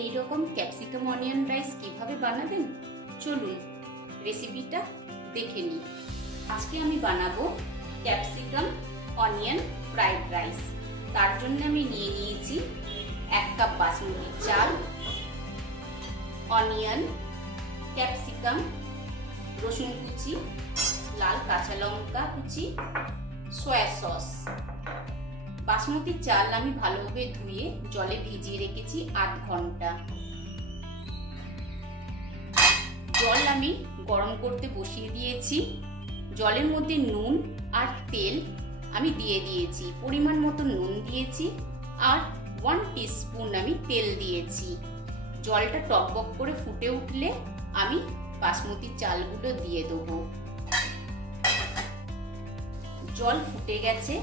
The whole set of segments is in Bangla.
এই রকম ক্যাপসিকাম অনিয়ন রাইস কিভাবে বানাবেন চলুন রেসিপিটা দেখে নিই। আজকে আমি বানাবো ক্যাপসিকাম অনিয়ন ফ্রাইড রাইস। তার জন্য আমি নিয়ে নিয়েছি 1 কাপ বাসমতি চাল, অনিয়ন, ক্যাপসিকাম, রসুন কুচি, লাল কাঁচা লঙ্কা কুচি, সয়া সস। বাসমতি চাল আমি ভালোভাবে ধুয়ে জলে ভিজিয়ে রেখেছি 8 ঘন্টা। জল আমি গরম করতে বসিয়ে দিয়েছি। জলের মধ্যে নুন আর তেল আমি দিয়ে দিয়েছি। পরিমাণ মতো নুন দিয়েছি আর 1 টিস্পুন আমি তেল দিয়েছি। জলটা টকবক করে ফুটে উঠলে আমি বাসমতি চালগুলো দিয়ে দেবো। জল ফুটে গেছে,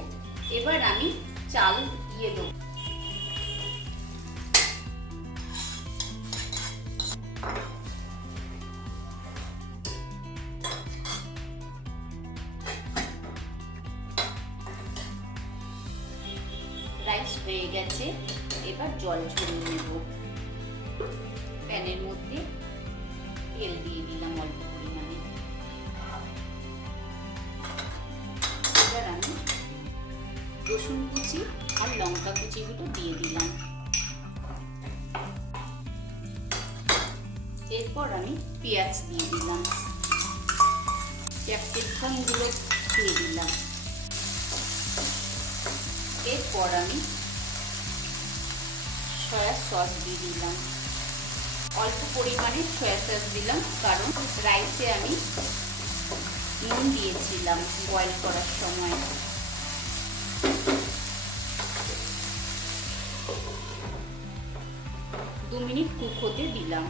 এবার আমি চাল দিয়ে দেবো। রাইস হয়ে গেছে, এবার জল ঝরিয়ে নেব। প্যানের মধ্যে তেল দিয়ে দিলাম অল্প পরিমাণে। এবার আমি রসুন কুচি আর লঙ্কা কুচিগুলো দিয়ে দিলাম। এরপর আমি পেঁয়াজ দিয়ে দিলাম, ক্যাপসিকামগুলো দিয়ে দিলাম। এরপর আমি সয়া সস দিয়ে দিলাম। অল্প পরিমাণে সয়া সস দিলাম, কারণ রাইসে আমি নুন দিয়েছিলাম বয়েল করার সময়। দু মিনিট কুক হতে দিলাম।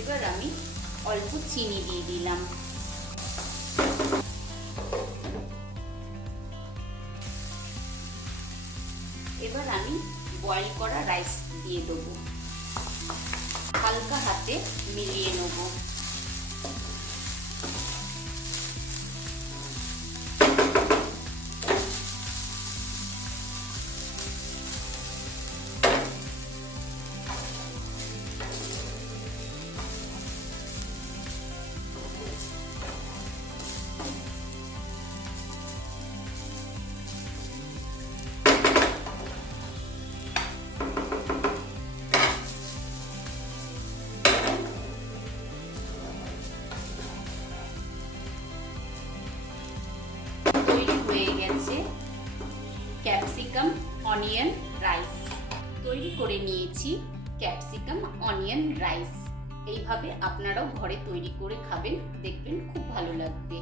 এবার আমি অল্প চিনি দিয়ে দিলাম। এবার আমি বয়েল করা রাইস দিয়ে দেবো। হালকা হাতে মিলিয়ে নেব। ক্যাপসিকাম অনিয়ন রাইস তৈরি করে নিয়েছি। ক্যাপসিকাম অনিয়ন রাইস এইভাবে আপনারাও ঘরে তৈরি করে খাবেন, দেখবেন খুব ভালো লাগবে।